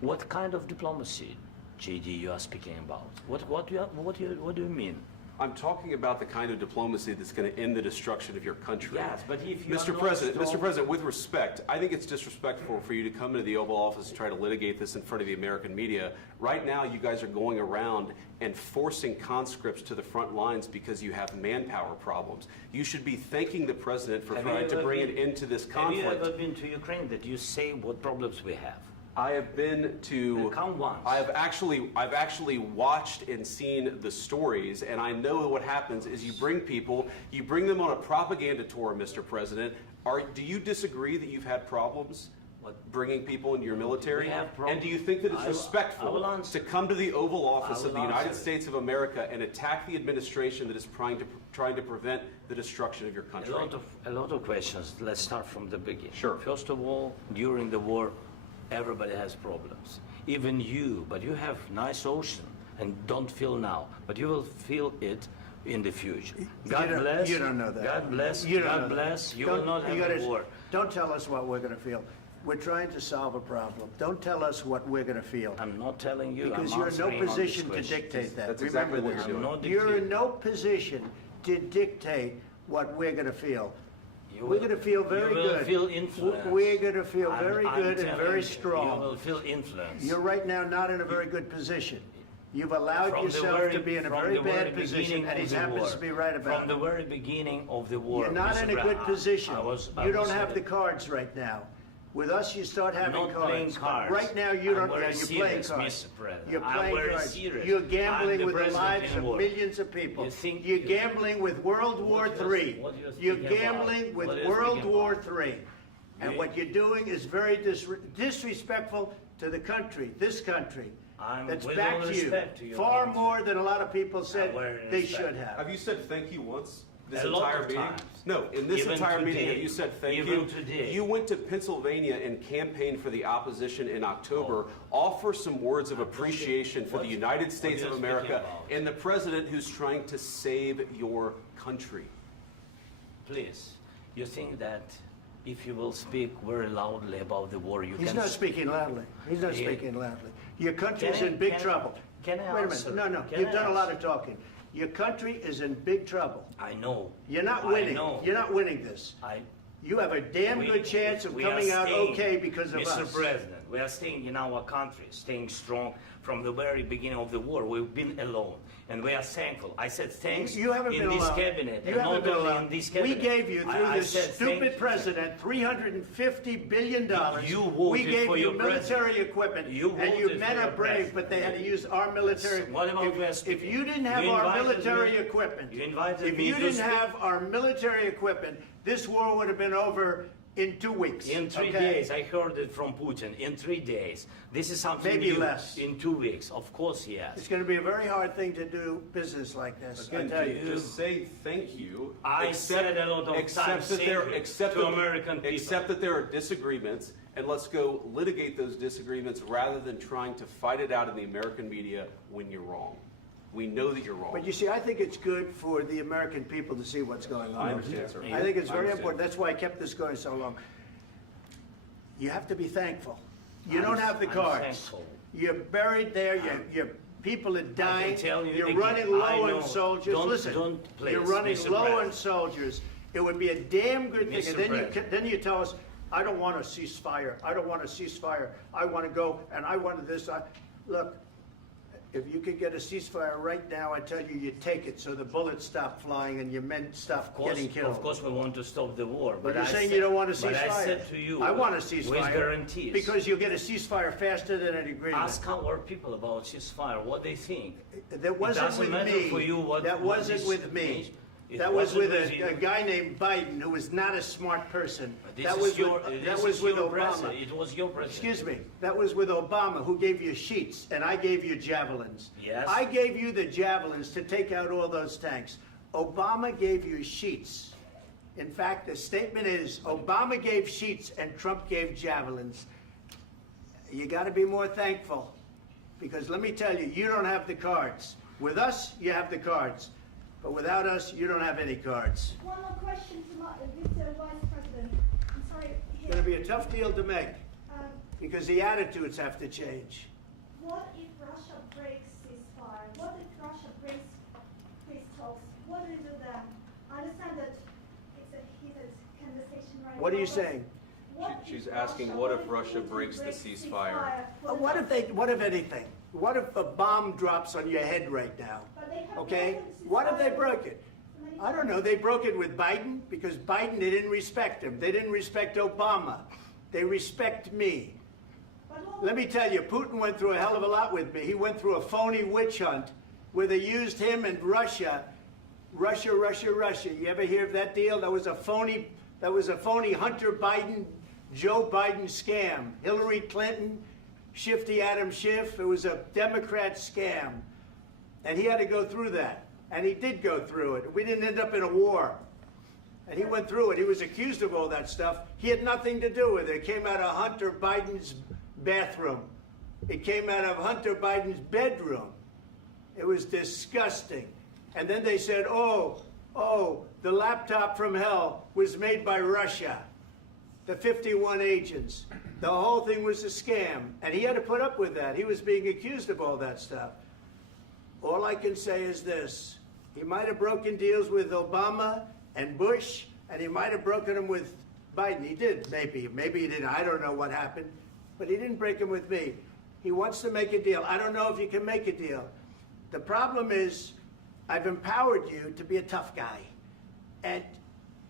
What kind of diplomacy, JD, you are speaking about? What do you mean? I'm talking about the kind of diplomacy that's going to end the destruction of your country. Yes, but if you Mr. President, with respect, I think it's disrespectful for you to come into the Oval Office and try to litigate this in front of the American media. Right now, you guys are going around and forcing conscripts to the front lines because you have manpower problems. You should be thanking the President for trying to bring an end to this conflict. Have you ever been to Ukraine that you say what problems we have? I have been to. Count once. I've actually watched and seen the stories, and I know what happens is you bring them on a propaganda tour, Mr. President. Do you disagree that you've had problems bringing people into your military? And do you think that it's respectful to come to the Oval Office of the United States of America and attack the administration that is trying to prevent the destruction of your country? A lot of questions. Let's start from the beginning. Sure. First of all, during the war, everybody has problems. Even you, but you have nice ocean and don't feel now, but you will feel it in the future. God bless. You don't know that. God bless. You God bless. You will not have a war. Don't tell us what we're going to feel. We're trying to solve a problem. Don't tell us what we're going to feel. I'm not telling you. Because you're in no position to dictate that. That's Remember exactly this. what You're in no position to dictate what we're going to feel. We're going to feel very good. You will feel influence. We're going to feel very good and very strong. You will feel influence. You're right now not in a very good position. You've allowed yourself to be in a very bad position, and he happens to be right about it. From the very beginning of the war. You're not in a good position. You don't have the cards right now. With us, you start having not cards. Playing cards. Right now, you don't. You're playing cards. Mr. President. You're playing cards. Serious. You're gambling with the lives of millions of people. You're gambling with World War III. You're gambling with World War III. And what you're doing is very disrespectful to the country, this country, that's backed you far more than a lot of people said they should have. Have you said thank you once? This a entire lot of meeting? times. No, in this Even entire today, meeting, have you said thank even you? today. You went to Pennsylvania and campaigned for the opposition in October. Offer some words of appreciation for the United States of America and the president who's trying to save your country. Please, you think that if you will speak very loudly about the war, you can... He's not speaking loudly. He's not speaking loudly. Your country is in big trouble. Can I Wait a answer? minute. No, Can you've I done a lot answer? of talking. Your country is in big trouble. I know. You're not winning. I know. You're not winning this. You have a damn good chance of coming out okay because of us. Mr. President, we are staying in our country, staying strong from the very beginning of the war. We've been alone, and we are thankful. I said thanks You haven't in been this alone. cabinet, You and haven't not been only alone. in this cabinet. We gave you, through I this said stupid president, $350 billion. You voted we gave for you your military president. equipment, You and you voted men for are your brave, president. but they had to use our military. What about West? If you didn't have You our invited military me- equipment, you invited if me you to didn't speak- have our military equipment, this war would have been over in 2 weeks. In 3 days, I heard it from Putin. In 3 days, this is something Maybe new. less. In 2 weeks, of course, yes. It's going to be a very hard thing to do business like this. I Again, tell you. just say thank you. I said a lot of times thank you to American people. Accept that there are disagreements, and let's go litigate those disagreements rather than trying to fight it out in the American media when you're wrong. We know that you're wrong. But you see, I think it's good for the American people to see what's going on. I understand, sir. I think it's I very understand. important. That's why I kept this going so long. You have to be thankful. You don't have the I'm cards. thankful. You're buried there. Your people are dying. tell you You're again, running I low know. on soldiers. Listen, Don't you're please, running Mr. low on President. soldiers. It would be a damn good thing. Mr. And then President. then you tell us, I don't want a ceasefire. I don't want a ceasefire. I want to go, and I want this. Look, if you could get a ceasefire right now, I tell you, you take it so the bullets stop flying and your men stop getting killed. Of course, we want to stop the war. But you're I saying said- you don't want a ceasefire. But I said to you, I want a ceasefire. with guarantees. Because you'll get a ceasefire faster than an agreement. Ask our people about ceasefire, what they think. That wasn't doesn't with matter me. for you what- That what wasn't this with me. means. It That was wasn't with with you. a guy named Biden, who was not a smart person. This That is was your, with, this that is was with your Obama. president. It was your president. Excuse me. That was with Obama, who gave you sheets, and I gave you javelins. Yes. I gave you the javelins to take out all those tanks. Obama gave you sheets. In fact, the statement is Obama gave sheets and Trump gave javelins. You got to be more thankful, because let me tell you, you don't have the cards. With us, you have the cards. But without us, you don't have any cards. One more question to Mr. Vice President. I'm sorry. It's going to be a tough deal to make. because the attitudes have to change. What if Russia breaks ceasefire? What if Russia breaks peace talks? What do you do then? I understand that it's a heated conversation right now. What are you but saying? what She's if asking, what if Russia breaks the ceasefire? What if anything? What if a bomb drops on your head right now? But they have Okay? broken What if they ceasefire broke it? many I don't know. They broke it with Biden because Biden, they didn't respect him. They didn't respect Obama. They respect me. But what- Let me tell you, Putin went through a hell of a lot with me. He went through a phony witch hunt where they used him and Russia. Russia. You ever hear of that deal? That was a phony Hunter Biden, Joe Biden scam. Hillary Clinton, Shifty Adam Schiff. It was a Democrat scam. And he had to go through that. And he did go through it. We didn't end up in a war. And he went through it. He was accused of all that stuff. He had nothing to do with it. It came out of Hunter Biden's bathroom. It came out of Hunter Biden's bedroom. It was disgusting. And then they said, oh, the laptop from hell was made by Russia. The 51 agents. The whole thing was a scam. And he had to put up with that. He was being accused of all that stuff. All I can say is this. He might have broken deals with Obama and Bush, and he might have broken them with Biden. He did, maybe. Maybe he didn't. I don't know what happened. But he didn't break them with me. He wants to make a deal. I don't know if you can make a deal. The problem is, I've empowered you to be a tough guy. And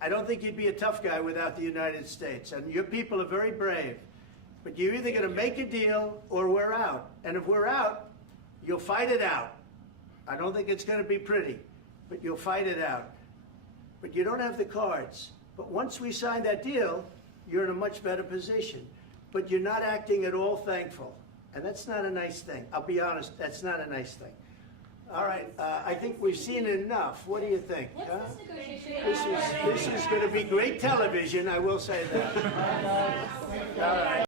I don't think you'd be a tough guy without the United States. And your people are very brave. But you're either going to make a deal or we're out. And if we're out, you'll fight it out. I don't think it's going to be pretty, but you'll fight it out. But you don't have the cards. But once we sign that deal, you're in a much better position. But you're not acting at all thankful. And that's not a nice thing. I'll be honest, that's not a nice thing. All right, I think we've seen enough. What do you think? What's huh? this negotiation? This is going to be great television, I will say that. All right.